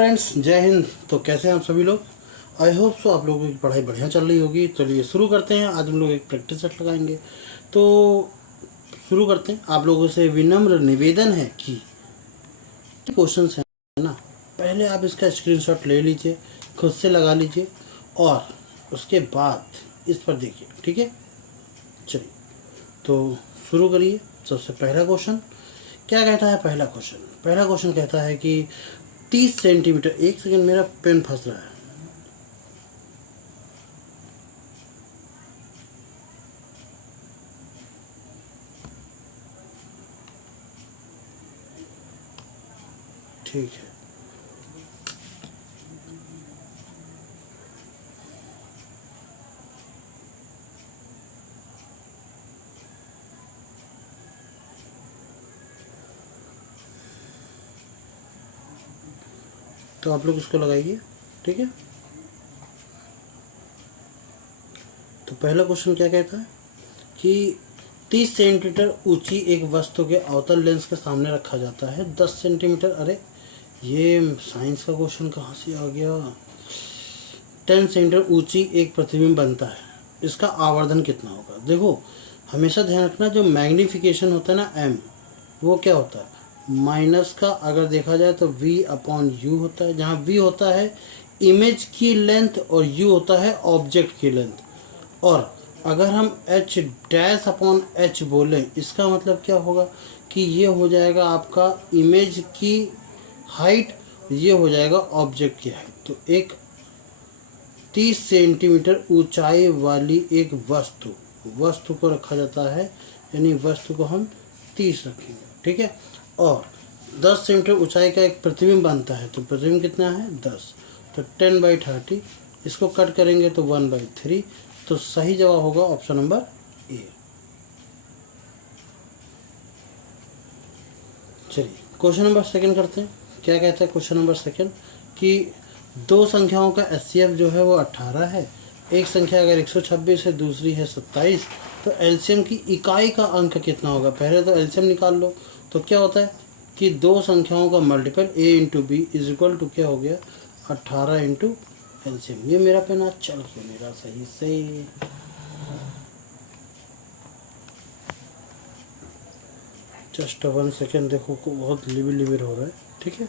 Friends, जय हिंद। तो कैसे हैं आप सभी लोग? आई होप सो आप लोगों की पढ़ाई बढ़िया चल रही होगी। चलिए शुरू करते हैं। आज हम लोग एक प्रैक्टिस सेट लगाएंगे। तो शुरू करते हैं। आप लोगों से विनम्र निवेदन है कि क्वेश्चंस है ना, पहले आप इसका स्क्रीनशॉट ले लीजिए, खुद से लगा लीजिए और उसके बाद इस पर देखिए। ठीक है, चलिए तो शुरू करिए। सबसे पहला क्वेश्चन क्या कहता है? पहला क्वेश्चन कहता है कि 30 सेंटीमीटर। एक सेकंड, मेरा पेन फंस रहा है। ठीक है, तो आप लोग इसको लगाइए। ठीक है, तो पहला क्वेश्चन क्या कहता है कि 30 सेंटीमीटर ऊंची एक वस्तु के अवतल लेंस के सामने रखा जाता है 10 सेंटीमीटर। अरे ये साइंस का क्वेश्चन कहाँ से आ गया? 10 सेंटीमीटर ऊंची एक प्रतिबिंब बनता है, इसका आवर्धन कितना होगा? देखो, हमेशा ध्यान रखना, जो मैग्नीफिकेशन होता है ना m, वो क्या होता है? माइनस का अगर देखा जाए तो v/u होता है, जहाँ v होता है इमेज की लेंथ और u होता है ऑब्जेक्ट की लेंथ। और अगर हम h'/h बोलें, इसका मतलब क्या होगा कि ये हो जाएगा आपका इमेज की हाइट, ये हो जाएगा ऑब्जेक्ट की हाइट। तो एक 30 सेंटीमीटर ऊंचाई वाली एक वस्तु को रखा जाता है, यानी वस्तु को हम 30 रखेंगे। ठीक है, और 10 सेंटीमीटर ऊंचाई का एक प्रतिबिंब बनता है, तो प्रतिबिंब कितना है? 10। तो 10/30, इसको कट करेंगे तो 1/3। तो सही जवाब होगा ऑप्शन नंबर ए। चलिए क्वेश्चन नंबर सेकंड करते हैं। क्या कहता है क्वेश्चन नंबर सेकंड कि दो संख्याओं का एचसीएफ जो है वो 18 है। एक संख्या अगर 126 है, दूसरी है 27, तो एलसीएम की इकाई का अंक कितना होगा? पहले तो एलसीएम निकाल लो। तो क्या होता है कि दो संख्याओं का multiple a into B is equal to क्या हो गया? 18 इंटू एलसीएम। ये मेरा पेन आज चल क्यों मेरा सही से? जस्ट 1 सेकेंड, देखो बहुत लिबिर हो रहा है। ठीक है,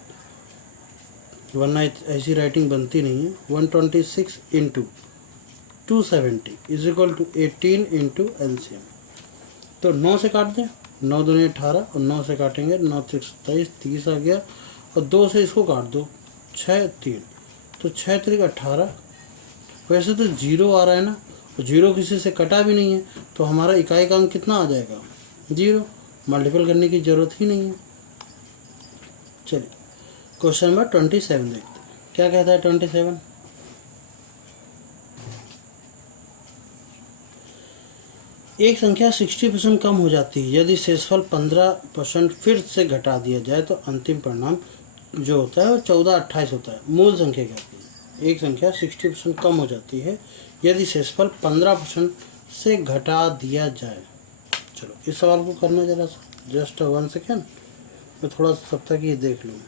वरना ऐसी राइटिंग बनती नहीं है। 126 into 270 is equal to 18 into LCM. तो 9 से काट दें, 9 दूनी 18 और 9 से काटेंगे 9 3 27, 30 आ गया। और 2 से इसको काट दो, 6 3, तो 6 3 18। वैसे तो 0 आ रहा है ना, तो 0 किसी से कटा भी नहीं है, तो हमारा इकाई का अंक कितना आ जाएगा? 0। मल्टीपल करने की ज़रूरत ही नहीं है। चलिए क्वेश्चन नंबर 27 देखते हैं। क्या कहता है 27? एक संख्या 60% कम हो जाती है यदि शेषफल 15% फिर से घटा दिया जाए, तो अंतिम परिणाम जो होता है वो 14/28 होता है। मूल संख्या कहती है। एक संख्या 60% कम हो जाती है यदि शेषफल 15% से घटा दिया जाए। चलो इस सवाल को करना जरा सा, जस्ट 1 सेकेंड, मैं थोड़ा सा सब तक ये देख लूँ।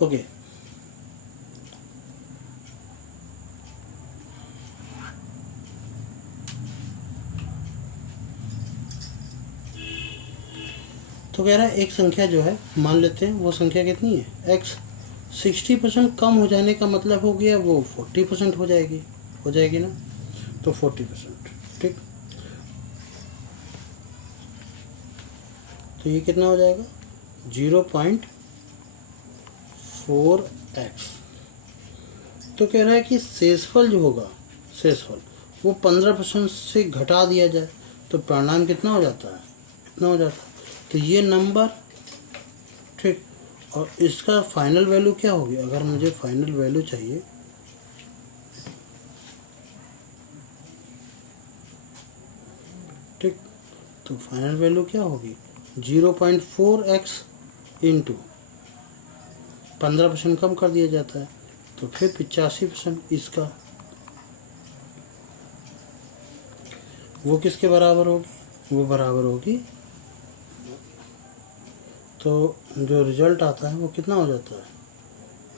ओके, तो कह रहा है एक संख्या जो है, मान लेते हैं वो संख्या कितनी है? x। 60% कम हो जाने का मतलब हो गया वो 40% हो जाएगी ना, तो 40%। ठीक, तो ये कितना हो जाएगा? 0.4x। तो कह रहा है कि शेषफल जो होगा, शेषफल वो 15% से घटा दिया जाए, तो परिणाम कितना हो जाता है, इतना हो जाता है। तो ये नंबर, ठीक, और इसका फाइनल वैल्यू क्या होगी, अगर मुझे फाइनल वैल्यू चाहिए, ठीक, तो फाइनल वैल्यू क्या होगी, 0.4x इंटू 15% कम कर दिया जाता है, तो फिर 85% इसका, वो किसके बराबर होगी, वो बराबर होगी, तो जो रिजल्ट आता है वो कितना हो जाता है,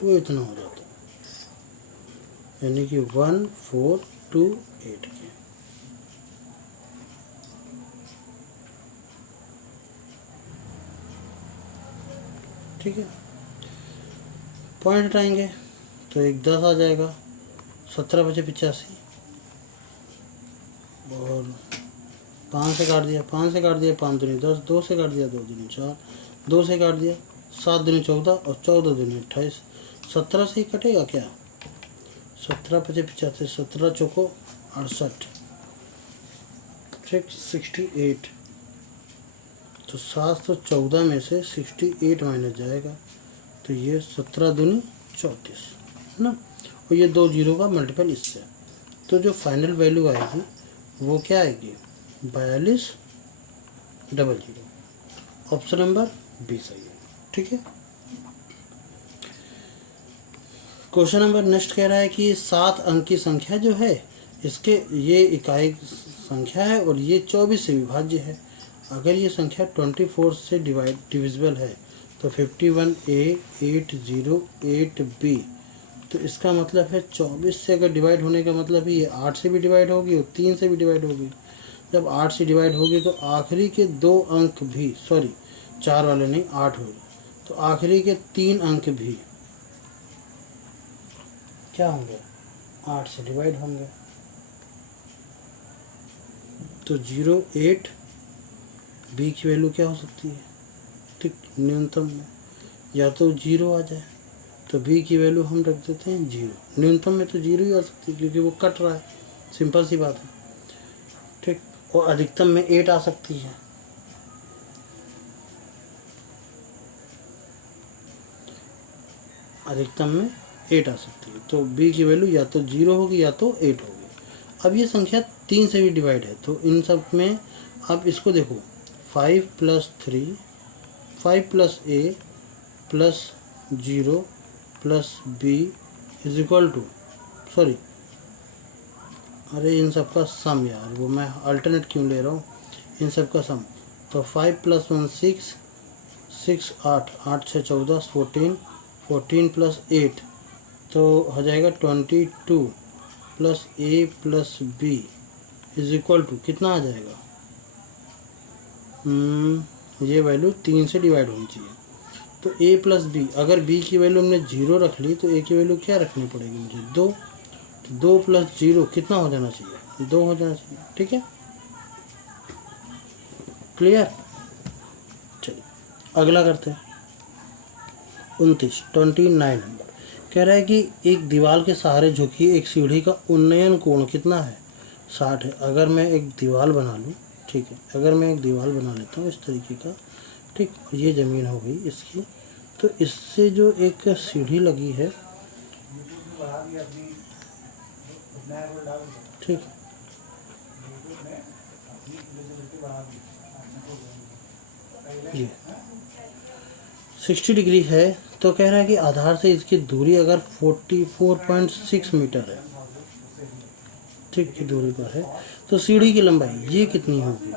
वो इतना हो जाता है, यानी कि 1428 के। ठीक है, पॉइंट हटाएंगे तो एक 10 आ जाएगा, 17 बचे 85, और 5 से काट दिया, 5 से काट दिया, 5 दूनी 10, 2 से काट दिया, 2 दूनी 4, 2 से काट दिया, 7 दूनी 14 और 14 दूनी 28, 17 से ही कटेगा क्या, 17 पचे 85, 17 चौको 68, 68, तो 714 में से 68 माइनस जाएगा, तो ये 17 दूनी 34 है ना, और ये 2 जीरो का मल्टीपल इससे, तो जो फाइनल वैल्यू आएगी वो क्या आएगी, 4200, ऑप्शन नंबर बी सही है। ठीक है, क्वेश्चन नंबर नेक्स्ट कह रहा है कि 7 अंक की संख्या जो है, इसके ये इकाई संख्या है और ये 24 से विभाज्य है, अगर ये संख्या 24 से डिविजिबल है तो 51A 808B, तो इसका मतलब है 24 से अगर डिवाइड होने का मतलब है ये 8 से भी डिवाइड होगी और 3 से भी डिवाइड होगी। जब 8 से डिवाइड होगी तो आखिरी के 2 अंक भी, सॉरी 4 वाले नहीं 8 होगी, तो आखिरी के 3 अंक भी क्या होंगे, 8 से डिवाइड होंगे, तो 08 बी की वैल्यू क्या हो सकती है, ठीक, न्यूनतम में या तो 0 आ जाए, तो बी की वैल्यू हम रख देते हैं 0, न्यूनतम में तो 0 ही आ सकती है क्योंकि वो कट रहा है, सिंपल सी बात है, ठीक, और अधिकतम में 8 आ सकती है, अधिकतम में 8 आ सकती है, तो बी की वैल्यू या तो 0 होगी या तो 8 होगी। अब ये संख्या 3 से भी डिवाइड है, तो इन सब में आप इसको देखो, 5 + 3, 5 + a + 0 + b is equal to, sorry अरे इन सब का सम यार, वो मैं अल्टरनेट क्यों ले रहा हूँ, इन सब का सम, तो 5 + 1 6, 6 8, 8 6 14, 14, 14 + 8 तो हो जाएगा 22 + a + b is equal to कितना आ जाएगा, ये वैल्यू 3 से डिवाइड होनी चाहिए, तो a + b, अगर b की वैल्यू हमने 0 रख ली तो a की वैल्यू क्या रखनी पड़ेगी मुझे, 2, तो 2 + 0 कितना हो जाना चाहिए, 2 हो जाना चाहिए। ठीक है, क्लियर, चलिए अगला करते हैं, 29 नंबर कह रहा है कि एक दीवार के सहारे झुकी एक सीढ़ी का उन्नयन कोण कितना है, 60 है। अगर मैं एक दीवार बना लूँ, ठीक है, अगर मैं एक दीवार बना लेता हूँ इस तरीके का, ठीक, ये ज़मीन हो गई इसकी, तो इससे जो एक सीढ़ी लगी है, ठीक, ये 60 डिग्री है, तो कह रहा है कि आधार से इसकी दूरी अगर 44.6 मीटर है, ठीक, की दूरी पर है, तो सीढ़ी की लंबाई ये कितनी होगी,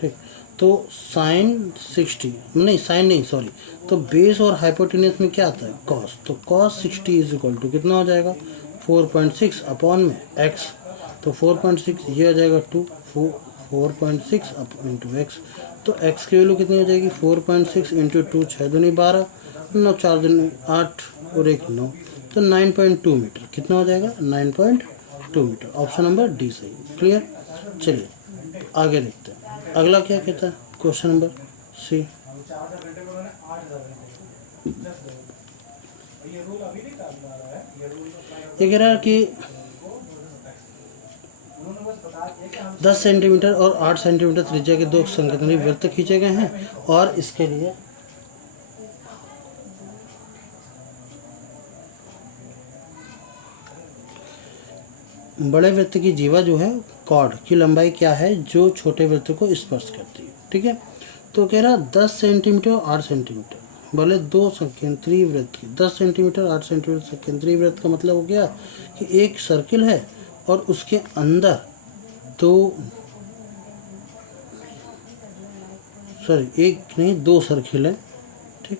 ठीक, तो साइन 60 नहीं, साइन नहीं सॉरी, तो बेस और हाइपोटेन्यूज में क्या आता है, कॉस, तो कॉस 60 इज इक्वल टू कितना हो जाएगा, 4.6 अपॉन में x, तो 4.6 ये आ जाएगा 2, 4.6 इंटू एक्स, तो x की वैल्यू कितनी हो जाएगी, 4.6 इंटू 2, 6 दूनी 12, 9 4 दूनी 8 और 1 9, तो 9.2 मीटर कितना हो जाएगा, 9.2 मीटर, ऑप्शन नंबर डी सही। क्लियर, चलिए आगे देखते हैं, अगला क्या कहता है, क्वेश्चन नंबर सी, ये कह रहा है कि 10 सेंटीमीटर और 8 सेंटीमीटर त्रिज्या के दो संकेंद्री वृत्त खींचे गए हैं और इसके लिए बड़े वृत्त की जीवा जो है कॉर्ड की लंबाई क्या है जो छोटे वृत्त को स्पर्श करती है। ठीक है, तो कह रहा 10 सेंटीमीटर और 8 सेंटीमीटर बोले दो संकेंद्रीय वृत्त की 10 सेंटीमीटर 8 सेंटीमीटर संकेंद्रीय वृत्त का मतलब हो गया कि एक सर्किल है और उसके अंदर दो सर्किल है। ठीक,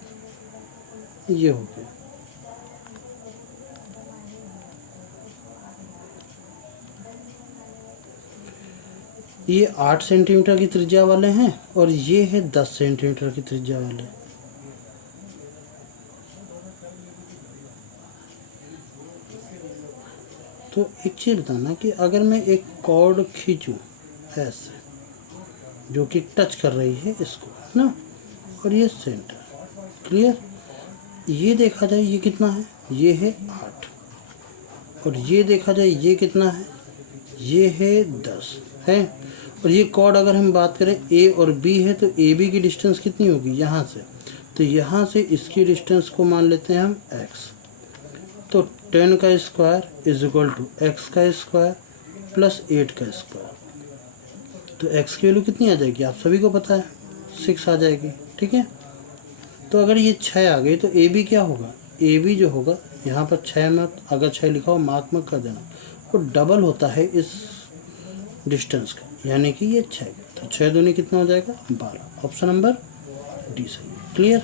ये हो गया। ये 8 सेंटीमीटर की त्रिज्या वाले हैं और ये है 10 सेंटीमीटर की त्रिज्या वाले। तो एक चीज़ बताना कि अगर मैं एक कॉर्ड खींचूं ऐसे जो कि टच कर रही है इसको ना, और ये सेंटर क्लियर, ये देखा जाए ये कितना है, ये है 8 और ये देखा जाए ये कितना है, ये है 10 है। और ये कॉर्ड अगर हम बात करें ए और बी है तो ए बी की डिस्टेंस कितनी होगी यहाँ से, तो यहाँ से इसकी डिस्टेंस को मान लेते हैं हम x। तो 10 का square is equal to X का स्क्वायर प्लस 8 का स्क्वायर। तो x की वैल्यू कितनी आ जाएगी आप सभी को पता है 6 आ जाएगी। ठीक है, तो अगर ये 6 आ गई तो ए बी क्या होगा, ए बी जो होगा यहाँ पर 6 में अगर 6 लिखा हो मार्क मत कर देना, वो डबल होता है इस डिस्टेंस का, यानी कि ये 6। तो 6 दूनी कितना हो जाएगा 12। ऑप्शन नंबर डी सही है। क्लियर।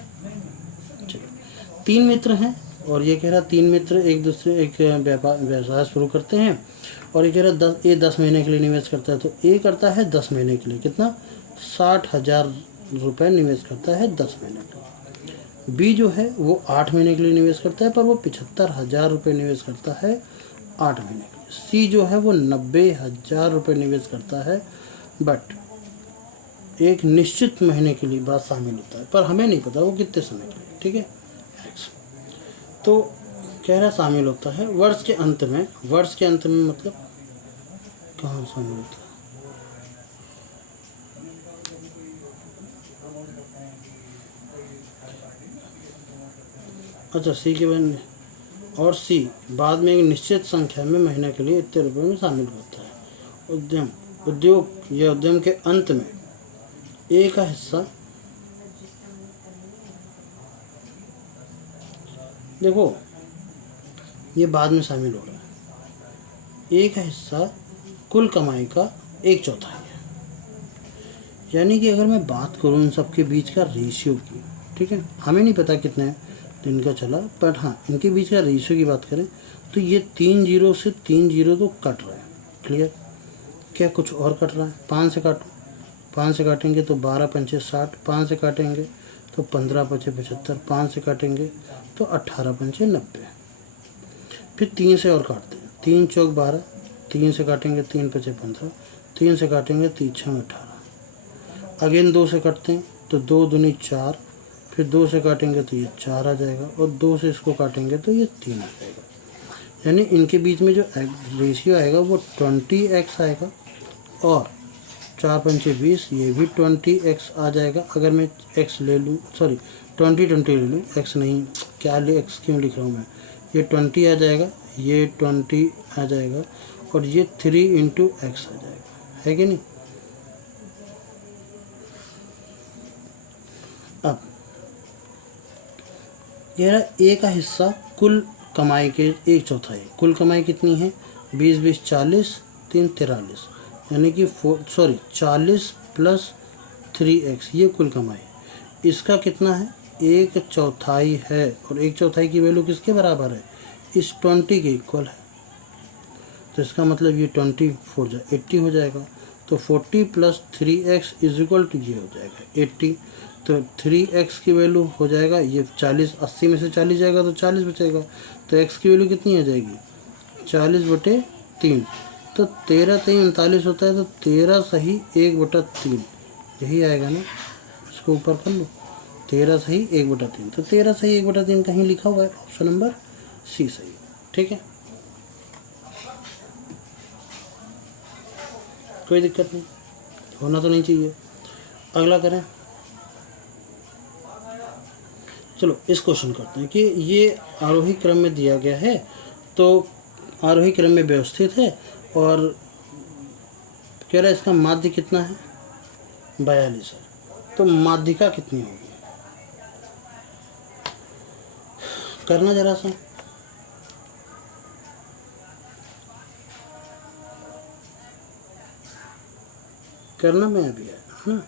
चलिए 3 मित्र हैं और ये कह रहा 3 मित्र एक दूसरे एक व्यवसाय शुरू करते हैं और ये कह रहा 10 महीने के लिए निवेश करता है। तो ए करता है 10 महीने के लिए कितना 60,000 रुपये निवेश करता है 10 महीने के लिए। बी जो है वो 8 महीने के लिए निवेश करता है पर वो 75,000 रुपये निवेश करता है 8 महीने के लिए। सी जो है वो 90,000 रुपये निवेश करता है बट एक निश्चित महीने के लिए बात शामिल होता है पर हमें नहीं पता वो कितने समय के लिए। ठीक है, तो कह रहा शामिल होता है वर्ष के अंत में। वर्ष के अंत में मतलब कहाँ शामिल होता है, अच्छा सी के बाद और सी बाद में एक निश्चित संख्या में महीने के लिए इतने रुपये में शामिल होता है। उद्योग या उद्यम के अंत में ए का हिस्सा, देखो ये बाद में शामिल हो रहा है। ए का हिस्सा कुल कमाई का 1/4 है, यानी कि अगर मैं बात करूँ इन सबके बीच का रेशियो की, ठीक है, हमें नहीं पता कितने दिन का चला बट हाँ इनके बीच का रेशियो की बात करें तो ये 3 0 से 3 0 तो कट रहा है। क्लियर, क्या कुछ और कट रहा है, 5 से काटो, 5 से काटेंगे तो 12 पंचे 60, 5 से काटेंगे तो 15 पंचे 75, 5 से काटेंगे तो 18 पंचे 90, फिर 3 से और काटते हैं, 3 चौक 12, 3 से काटेंगे 3 पंचे 15, 3 से काटेंगे 3 6 18, अगेन 2 से काटते हैं तो 2 दूनी 4, फिर 2 से काटेंगे तो ये 4 आ जाएगा और 2 से इसको काटेंगे तो ये 3 आ जाएगा। यानी इनके बीच में जो रेशियो आएगा वो 20x आएगा और 4 पंचे 20, ये भी 20x आ जाएगा। अगर मैं x ले लूँ, सॉरी 20 ले लूँ, x नहीं, क्या ले x क्यों लिख रहा हूँ मैं, ये 20 आ जाएगा, ये 20 आ जाएगा और ये 3 × x आ जाएगा, है कि नहीं। अब यह ए का हिस्सा कुल कमाई के 1/4 है। कुल कमाई कितनी है 20 20 40, 3 43, यानी कि 40 प्लस 3x ये कुल कमाई है। इसका कितना है 1/4 है और 1/4 की वैल्यू किसके बराबर है, इस 20 के इक्वल है। तो इसका मतलब ये 20 4 80 हो जाएगा। तो 40 plus 3x is equal to ये हो जाएगा 80। तो 3x की वैल्यू हो जाएगा ये 40, 80 में से 40 जाएगा तो 40 बचेगा। तो x की वैल्यू कितनी आ जाएगी 40/3। तो 13 3 39 होता है, तो 13 सही 1/3 यही आएगा ना, इसको ऊपर कर लो, 13 सही 1/3। तो 13 सही 1/3 कहीं लिखा हुआ है, ऑप्शन नंबर सी सही। ठीक है, कोई दिक्कत नहीं, होना तो नहीं चाहिए। अगला करें, चलो इस क्वेश्चन करते हैं कि ये आरोही क्रम में दिया गया है, तो आरोही क्रम में व्यवस्थित है और कह रहा है इसका माध्य कितना है, 42 है। तो माध्यिका कितनी होगी, करना जरा सा, करना मैं अभी है ना।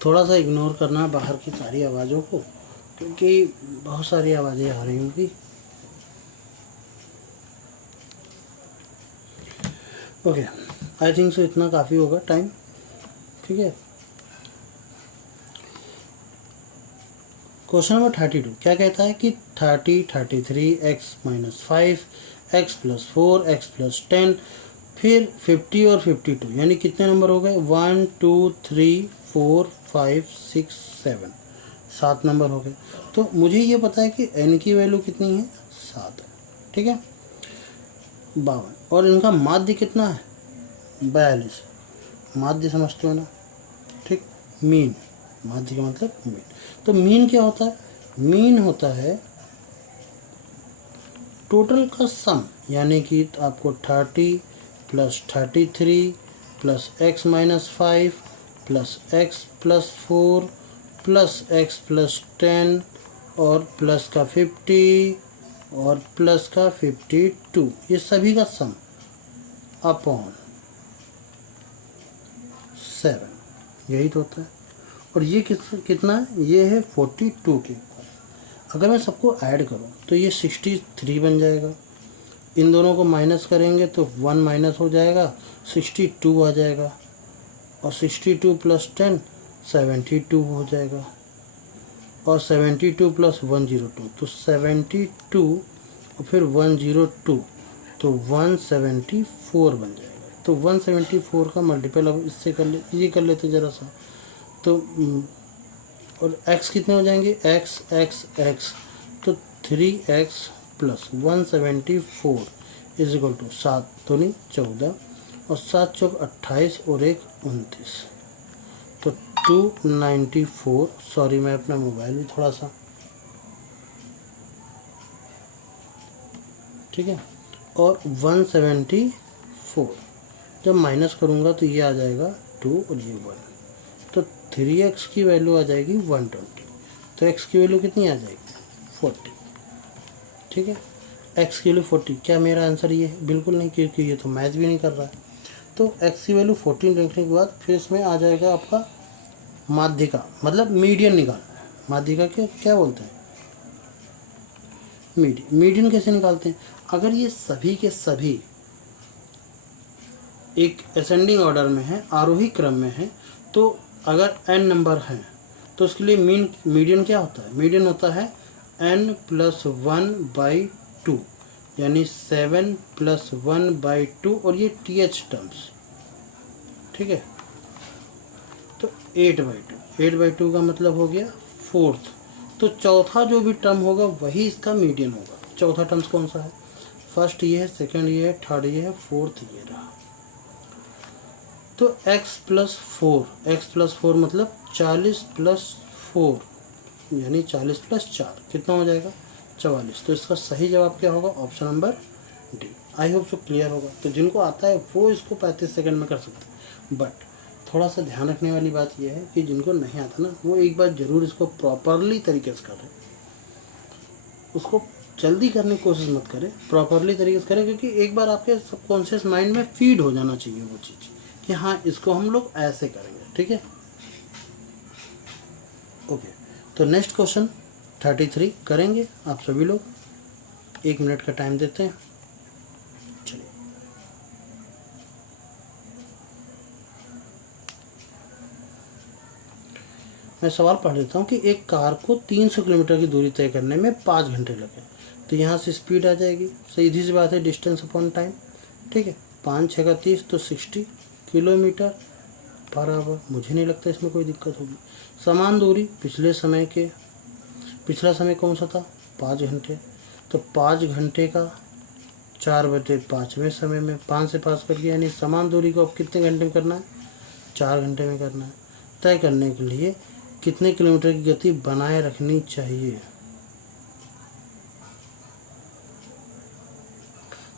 थोड़ा सा इग्नोर करना बाहर की सारी आवाज़ों को, क्योंकि बहुत सारी आवाज़ें आ रही होंगी। ओके, आई थिंक सो इतना काफ़ी होगा टाइम, ठीक है। क्वेश्चन नंबर 32 क्या कहता है कि 30, 33, x minus 5, x plus 4, x plus 10, फिर 50 और 52, यानी कितने नंबर हो गए, 1 2 3 4 5 6 7, 7 नंबर हो गए। तो मुझे ये पता है कि n की वैल्यू कितनी है, 7 है, ठीक है, 52, और इनका माध्य कितना है, 42। माध्य समझते हो ना, ठीक, मीन, माध्य का मतलब मीन। तो मीन क्या होता है, मीन होता है टोटल का सम, यानी कि आपको 30 plus 33 plus x minus 5 plus x plus 4 plus x plus 10 और प्लस का 50 और प्लस का 52, ये सभी का सम अपॉन 7, यही तो होता है। और ये कितना है, ये है 42 के ऊपर। अगर मैं सबको ऐड करूं तो ये 63 बन जाएगा, इन दोनों को माइनस करेंगे तो 1 माइनस हो जाएगा, 62 आ जाएगा, और 62 प्लस 10 72 हो जाएगा, और 72 प्लस 102 तो 72 और फिर 102 तो 174 बन जाएगा। तो 174 का मल्टीपल अब इससे कर ले, ये कर लेते ज़रा सा, तो और x कितने हो जाएंगे, x तो 3x plus 174 is equal to 7 दूनी 14 और 7 चौक 28 और 1 29, तो 294। सॉरी, मैं अपना मोबाइल भी थोड़ा सा, ठीक है, और 174 जब माइनस करूँगा तो ये आ जाएगा 2 और ये 1, तो 3x की वैल्यू आ जाएगी 120, तो x की वैल्यू कितनी आ जाएगी, 40, ठीक है, x की वैल्यू 40। क्या मेरा आंसर ये है, बिल्कुल नहीं, क्योंकि ये तो मैच भी नहीं कर रहा है। तो x की वैल्यू 14 रखने के बाद फिर इसमें आ जाएगा आपका माध्यिका, मतलब मीडियन निकालना है। माध्यिका के क्या बोलते हैं, मीडियन। मीडियन कैसे निकालते हैं, अगर ये सभी के सभी एक असेंडिंग ऑर्डर में है, आरोही क्रम में है, तो अगर n नंबर हैं तो उसके लिए मीडियन क्या होता है, मीडियन होता है n प्लस 1/2, यानी 7 प्लस 1/2, और ये th टर्म्स, ठीक है, तो 8/2 का मतलब हो गया 4th। तो चौथा जो भी टर्म होगा वही इसका मीडियन होगा। चौथा टर्म्स कौन सा है, फर्स्ट ये है, सेकंड ये है, थर्ड ये है, फोर्थ ये रहा। तो x प्लस 4 मतलब 40 प्लस 4, यानी 40 प्लस 4 कितना हो जाएगा, 44। तो इसका सही जवाब क्या होगा, option number D. I hope so clear होगा। तो जिनको आता है वो इसको 35 सेकंड में कर सकते हैं, बट थोड़ा सा ध्यान रखने वाली बात यह है कि जिनको नहीं आता ना, वो एक बार ज़रूर इसको प्रॉपरली तरीके से करें, उसको जल्दी करने की कोशिश मत करें, प्रॉपरली तरीके से करें, क्योंकि एक बार आपके सबकॉन्शियस माइंड में फीड हो जाना चाहिए वो चीज़ कि हाँ इसको हम लोग ऐसे करेंगे। ठीक है, ओके। तो नेक्स्ट क्वेश्चन 33 करेंगे आप सभी लोग। 1 मिनट का टाइम देते हैं। चलिए, मैं सवाल पढ़ लेता हूँ कि एक कार को 300 किलोमीटर की दूरी तय करने में 5 घंटे लगे, तो यहाँ से स्पीड आ जाएगी। सीधी सी बात है, डिस्टेंस अपॉन टाइम। ठीक है, 5 6 का 30 तो 60 किलोमीटर पर आवर। मुझे नहीं लगता इसमें कोई दिक्कत होगी। समान दूरी पिछला समय कौन सा था? 5 घंटे। तो 5 घंटे का 4/5वें समय में 5 से पास कर दिया, यानी समान दूरी को अब कितने घंटे में करना है? 4 घंटे में करना है। तय करने के लिए कितने किलोमीटर की गति बनाए रखनी चाहिए?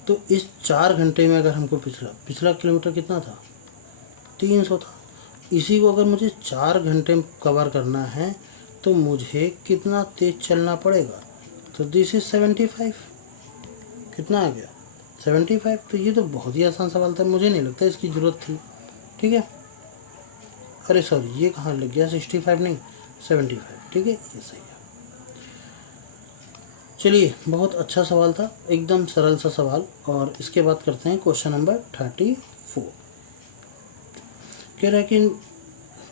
तो इस 4 घंटे में अगर हमको पिछला किलोमीटर कितना था? 300 था। इसी को अगर मुझे 4 घंटे में कवर करना है तो मुझे कितना तेज चलना पड़ेगा? तो दिस इज 75। कितना आ गया? 75। तो ये तो बहुत ही आसान सवाल था, मुझे नहीं लगता इसकी ज़रूरत थी। ठीक है, अरे सॉरी, ये कहाँ लग गया? 65 नहीं, 75। ठीक है, ये सही है। चलिए, बहुत अच्छा सवाल था, एकदम सरल सा सवाल। और इसके बाद करते हैं क्वेश्चन नंबर 34। कह रहा है कि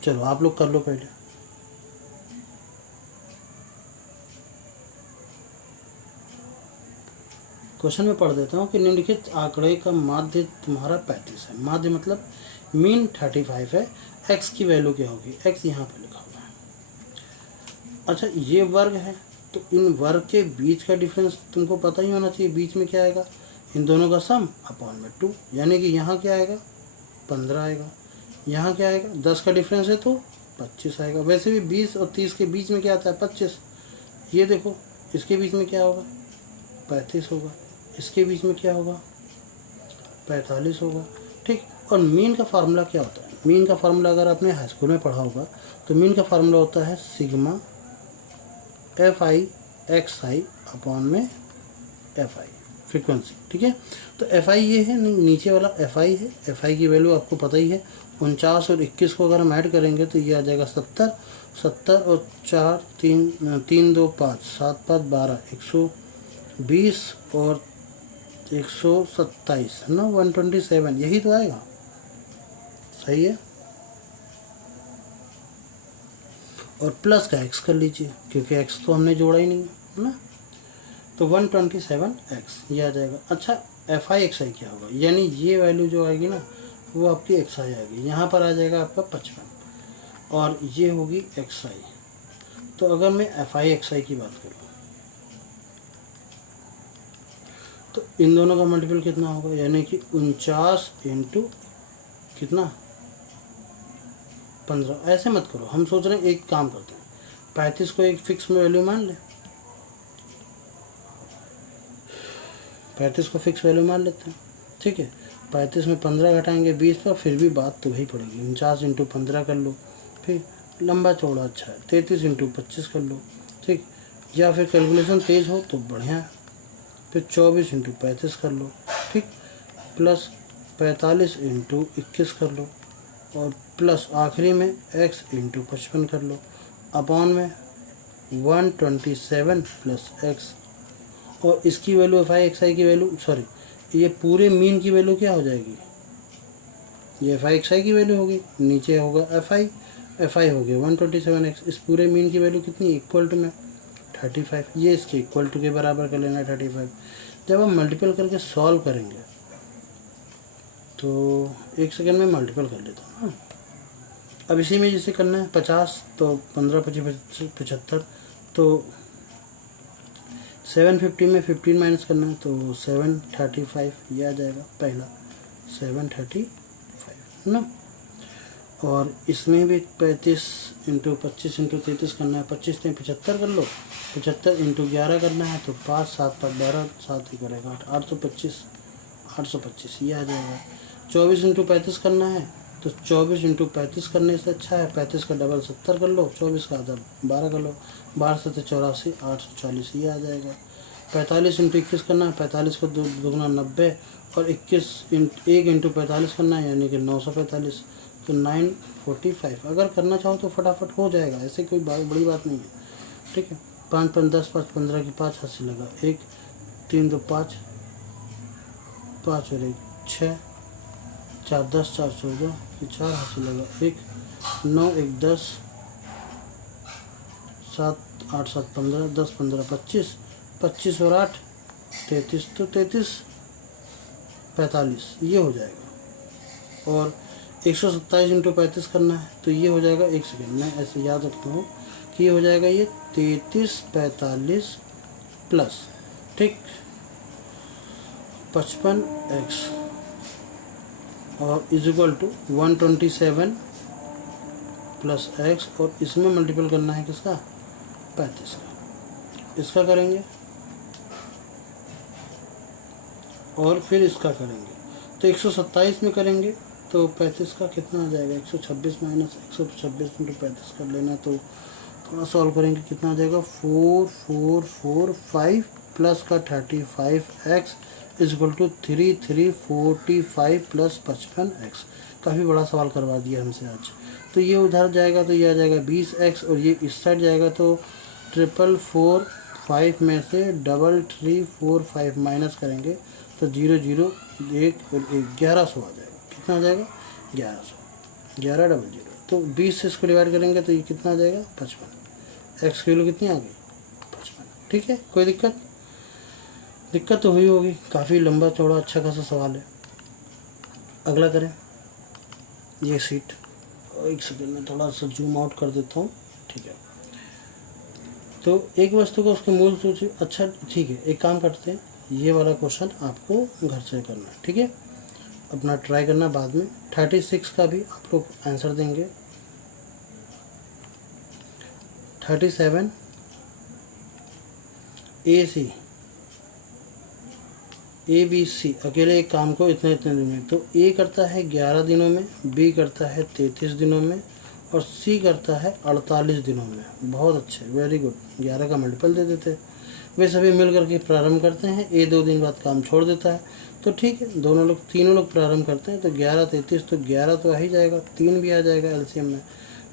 चलो आप लोग कर लो पहले। क्वेश्चन में पढ़ देता हूँ कि निम्नलिखित आंकड़े का माध्य तुम्हारा 35 है। माध्य मतलब मीन 35 है। एक्स की वैल्यू क्या होगी? एक्स यहाँ पे लिखा हुआ है। अच्छा, ये वर्ग है, तो इन वर्ग के बीच का डिफरेंस तुमको पता ही होना चाहिए। बीच में क्या आएगा? इन दोनों का सम अपॉन में 2, यानी कि यहाँ क्या आएगा? 15 आएगा। यहाँ क्या आएगा? 10 का डिफरेंस है तो 25 आएगा। वैसे भी 20 और 30 के बीच में क्या आता है? 25। ये देखो, इसके बीच में क्या होगा? 35 होगा। इसके बीच में क्या होगा? 45 होगा। ठीक, और मीन का फार्मूला क्या होता है? मीन का फार्मूला अगर आपने हाई स्कूल में पढ़ा होगा तो मीन का फार्मूला होता है सिग्मा FI XI अपॉन में FI, फ्रीक्वेंसी। ठीक है, तो FI ये है, नीचे वाला FI है। FI की वैल्यू आपको पता ही है, 49 और 21 को अगर हम ऐड करेंगे तो ये आ जाएगा 70। 70 और 4 3 2 5 7 5 12 120 और 127 है ना, 127, यही तो आएगा। सही है, और प्लस का x कर लीजिए, क्योंकि x तो हमने जोड़ा ही नहीं है ना। तो 127x ये आ जाएगा। अच्छा, FI XI क्या होगा? यानी ये वैल्यू जो आएगी ना, वो आपकी XI आएगी। यहाँ पर आ जाएगा आपका 55 और ये होगी XI। तो अगर मैं FI XI की बात करूँ तो इन दोनों का मल्टीपल कितना होगा? यानी कि 49 इंटू कितना? 15। ऐसे मत करो, हम सोच रहे हैं एक काम करते हैं, 35 को एक फिक्स में वैल्यू मान लें। 35 को फिक्स वैल्यू मान लेते हैं। ठीक है, 35 में 15 घटाएंगे 20 पर, फिर भी बात तो वही पड़ेगी। 49 इंटू 15 कर लो, फिर लंबा चौड़ा अच्छा है 33 इंटू 25 कर लो। ठीक, या फिर कैलकुलेशन तेज़ हो तो बढ़िया है, फिर 24 इंटू 35 कर लो। ठीक, प्लस 45 इंटू 21 कर लो, और प्लस आखिरी में x इंटू 55 कर लो, अपॉन में 127 प्लस x। और इसकी वैल्यू FI XI की वैल्यू, सॉरी, ये पूरे मीन की वैल्यू क्या हो जाएगी? ये FI XI की वैल्यू होगी, नीचे होगा FI हो गया 127x। इस पूरे मीन की वैल्यू कितनी? इक्वल टू में 35। ये इसके इक्वल टू के बराबर कर लेना 35। जब हम मल्टीपल करके सॉल्व करेंगे तो 1 सेकेंड में मल्टीपल कर लेता हूँ ना। अब इसी में जैसे करना है 50 तो 15 25 75, तो 750 में 15 माइनस करना है तो 735 ये आ जाएगा पहला, 735 ना। और इसमें भी 35 इंटू 25 इंटू 33 करना है, 25 में 75 कर लो, 75 इंटू 11 करना है तो 5 7 5 12 7 ही करेगा 825 ये आ जाएगा। 24 इंटू 35 करना है तो 24 इंटू 35 करने से अच्छा है 35 का डबल 70 कर लो, 24 का आधा 12 कर लो, 12 से 84 840 ये आ जाएगा। 45 इंटू 21 करना है, 45 को दुगना 90 और 21 1 इंटू 45 करना है, यानी कि 945, तो 945। अगर करना चाहो तो फटाफट हो जाएगा, ऐसे कोई बड़ी बात नहीं है। ठीक है, 5 5 10 5 15 की 5 हाथ से लगा, 1 3 2 5 5 और 1 6 4 10 4 14, 4 हाथ से लगा, 1 9 1 10 7 8 7 15 10 15 25 25 और 8 33, तो 33 45 ये हो जाएगा। और 127 इंटू 35 करना है, तो ये हो जाएगा, एक सेकेंड मैं ऐसे याद रखता हूँ कि ये हो जाएगा ये 33 45 प्लस, ठीक, 55x और is equal to 127 plus x, और इसमें मल्टीपल करना है किसका, 35 का। इसका करेंगे और फिर इसका करेंगे, तो 127 में करेंगे तो 35 का कितना आ जाएगा, 126 माइनस 126 इंटू 35 कर लेना, तो थोड़ा सॉल्व करेंगे, कितना आ जाएगा 4445 प्लस का 35x is equal to 3345 plus 55x। काफ़ी बड़ा सवाल करवा दिया हमसे आज। तो ये उधर जाएगा तो ये आ जाएगा 20x, और ये इस साइड जाएगा तो 4445 में से 3345 माइनस करेंगे तो 0 0 1 और 1 1100 आ जाएगा। कितना आ जाएगा 1100, 11 डबल 0, तो 20 से इसको डिवाइड करेंगे तो ये कितना आ जाएगा 55। एक्स की वैल्यू कितनी आ गई 55। ठीक है, कोई दिक्कत तो हुई होगी, काफ़ी लंबा चौड़ा अच्छा खासा सवाल है। अगला करें, ये सीट, एक सेकेंड में थोड़ा सा जूम आउट कर देता हूँ। ठीक है, तो एक वस्तु को उसके मूल सूची, अच्छा ठीक है, एक काम करते हैं, ये वाला क्वेश्चन आपको घर से करना है। ठीक है, अपना ट्राई करना, बाद में 36 का भी आप लोग आंसर देंगे। 37 ए बी सी अकेले एक काम को इतने दिन में, तो ए करता है 11 दिनों में, बी करता है 33 दिनों में, और सी करता है 48 दिनों में। बहुत अच्छे, वेरी गुड। 11 का मल्टीपल दे देते, वे सभी मिल करके प्रारंभ करते हैं। ए 2 दिन बाद काम छोड़ देता है, तो ठीक है, तीनों लोग प्रारंभ करते हैं, तो 11 33, तो 11 तो आ ही जाएगा, 3 भी आ जाएगा एलसीएम में।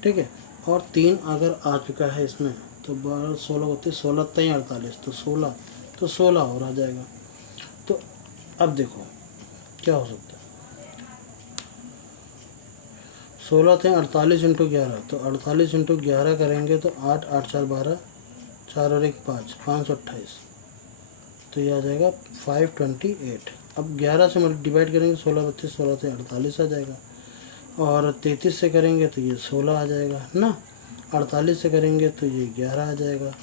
ठीक है, और 3 अगर आ चुका है इसमें तो 12 16 होते, 16 तय 48, तो 16 और आ जाएगा। तो अब देखो क्या हो सकता है, 16 थे 48 इंटू 11, तो 48 इंटू 11 करेंगे तो 8 8 4 12, 4 और 1 5, 528, तो ये आ जाएगा 528। अब 11 से डिवाइड करेंगे, 16 32, 16 से 48 आ जाएगा, और 33 से करेंगे तो ये 16 आ जाएगा ना, 48 से करेंगे तो ये 11 आ जाएगा।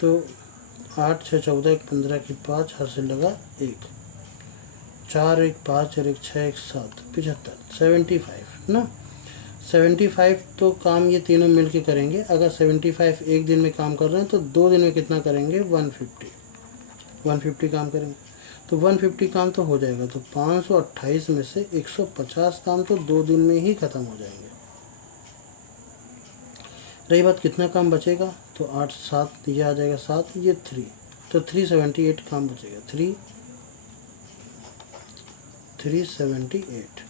तो 8 6 14 1 15 की 5 हर से लगा 1, 4 1 5 और 1 6 1 7 75, 75 ना, 75। तो काम ये तीनों मिल के करेंगे। अगर 75 एक दिन में काम कर रहे हैं तो 2 दिन में कितना करेंगे 150 काम करेंगे, तो 150 काम तो हो जाएगा। तो 528 में से 150 काम तो 2 दिन में ही ख़त्म हो जाएंगे। रही बात कितना काम बचेगा, तो 8 7 ये आ जाएगा 7, ये 3, तो 378 काम बचेगा, 378।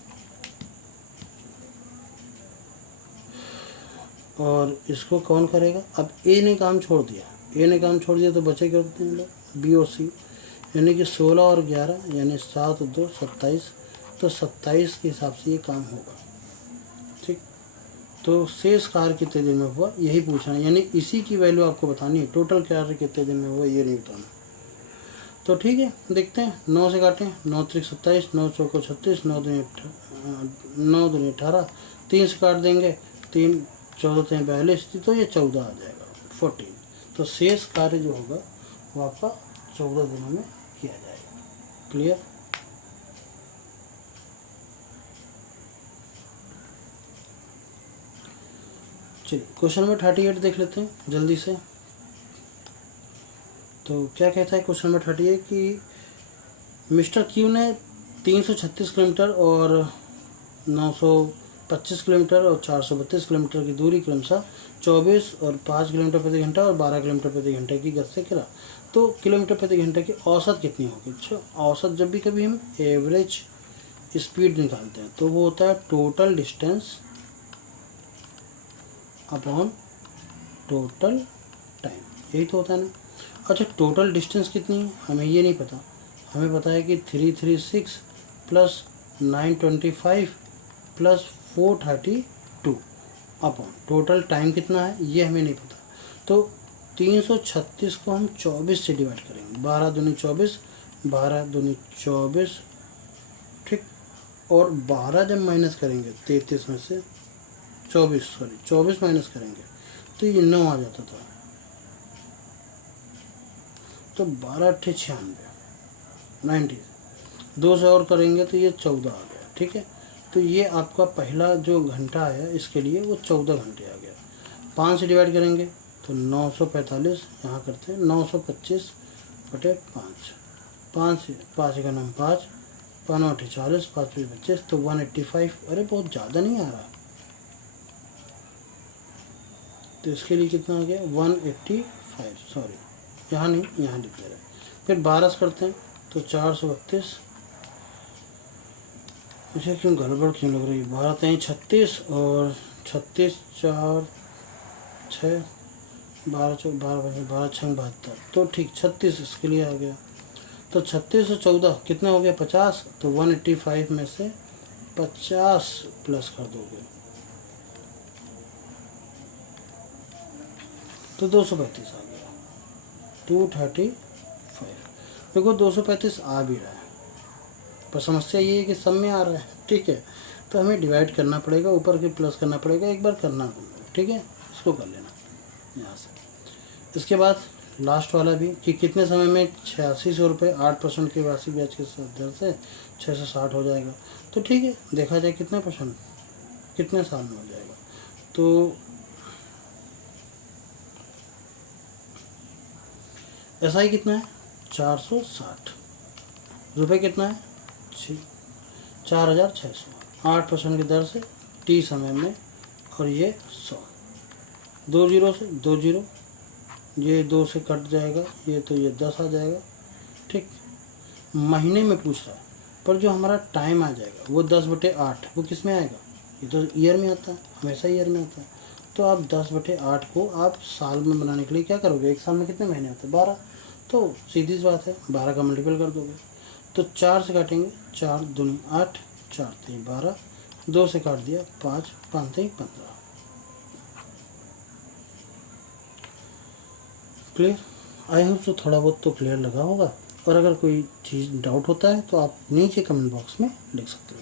और इसको कौन करेगा, अब ए ने काम छोड़ दिया, तो बचेगा कितने लोग, बी और सी, यानी कि 16 और 11 यानी 7 2 27, तो 27 के हिसाब से ये काम होगा। ठीक, तो शेष कार्य कितने दिन में हुआ यही पूछना है, यानी इसी की वैल्यू आपको बतानी है, टोटल कार्य कितने दिन में हुआ ये नहीं बताना। तो ठीक है, देखते हैं, 9 से काटें, 9 3 27, 9 चौको 36, 9 दूनी 18, 3 से काट देंगे, 3 14 3 42, तो ये 14 आ जाएगा, 14। तो शेष कार्य जो होगा वो आपका 14 दिनों में किया जाएगा। क्लियर। चलिए क्वेश्चन नंबर 38 देख लेते हैं जल्दी से। तो क्या कहता है क्वेश्चन नंबर 38 कि मिस्टर क्यू ने 336 किलोमीटर और 25 किलोमीटर और 432 किलोमीटर की दूरी क्रमशः 24 और 5 किलोमीटर प्रति घंटा और 12 किलोमीटर प्रति घंटे की गति से गिरा। तो किलोमीटर प्रति घंटे की औसत कितनी होगी? अच्छा, औसत जब भी कभी हम एवरेज स्पीड निकालते हैं तो वो होता है total distance upon total time, यही तो होता है ना। अच्छा, टोटल डिस्टेंस कितनी है हमें ये नहीं पता, हमें पता है कि 336 plus 925 plus 432 upon total time कितना है ये हमें नहीं पता। तो 336 को हम 24 से डिवाइड करेंगे, 12 दूनी 24, 12 दूनी 24, ठीक। और 12 जब माइनस करेंगे 33 में से 24 माइनस करेंगे तो ये 9 आ जाता था। तो 12 × 96 90, 2 से और करेंगे तो ये 14 आ गया, ठीक है। तो ये आपका पहला जो घंटा है इसके लिए वो 14 घंटे आ गया। 5 से डिवाइड करेंगे तो 945, यहाँ करते हैं 925/5, 5 का नाम 5, 5 9 40, 5 25, तो 185। अरे बहुत ज़्यादा नहीं आ रहा, तो इसके लिए कितना आ गया 185, सॉरी यहाँ नहीं, यहाँ लिख ले रहे। फिर 12 से करते हैं तो 432, मुझे क्यों गड़बड़ क्यों लग रही है, 12 3 36 और 36 4 6 12 6 72, तो ठीक 36 इसके लिए आ गया। तो 36 और 14 कितना हो गया 50, तो 185 में से 50 प्लस कर दोगे तो 235 आ गया, 235। देखो 235 आ भी रहा है, पर समस्या ये है कि सब में आ रहा है, ठीक है। तो हमें डिवाइड करना पड़ेगा, ऊपर के प्लस करना पड़ेगा, एक बार करना, ठीक है। इसको कर लेना यहाँ से। इसके बाद लास्ट वाला भी कि कितने समय में 8600 रुपये 8% के वार्षिक ब्याज के दर से 660 हो जाएगा। तो ठीक है, देखा जाए कितने परसेंट कितने साल में हो जाएगा। तो SI कितना है 460 रुपये, कितना है 4600, 8% की दर से T समय में, और ये 100, 2 जीरो से 2 जीरो, ये 2 से कट जाएगा, ये तो ये 10 आ जाएगा, ठीक। महीने में पूछ रहा है, पर जो हमारा टाइम आ जाएगा वो 10/8, वो किस में आएगा, ये तो ईयर में आता है, हमेशा ईयर में आता है। तो आप 10/8 को आप साल में बनाने के लिए क्या करोगे, एक साल में कितने महीने आते हैं 12, तो सीधी सी बात है 12 का मल्टीपल कर दोगे। तो 4 से काटेंगे, 4 दूनी 8, 4 3 12, 2 से काट दिया 5, 5 3 15। क्लियर? आई होप सो थोड़ा बहुत तो क्लियर लगा होगा। और अगर कोई चीज़ डाउट होता है तो आप नीचे कमेंट बॉक्स में लिख सकते हो।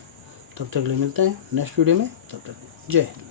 तब तक ले मिलते हैं नेक्स्ट वीडियो में, तब तक जय हिंद।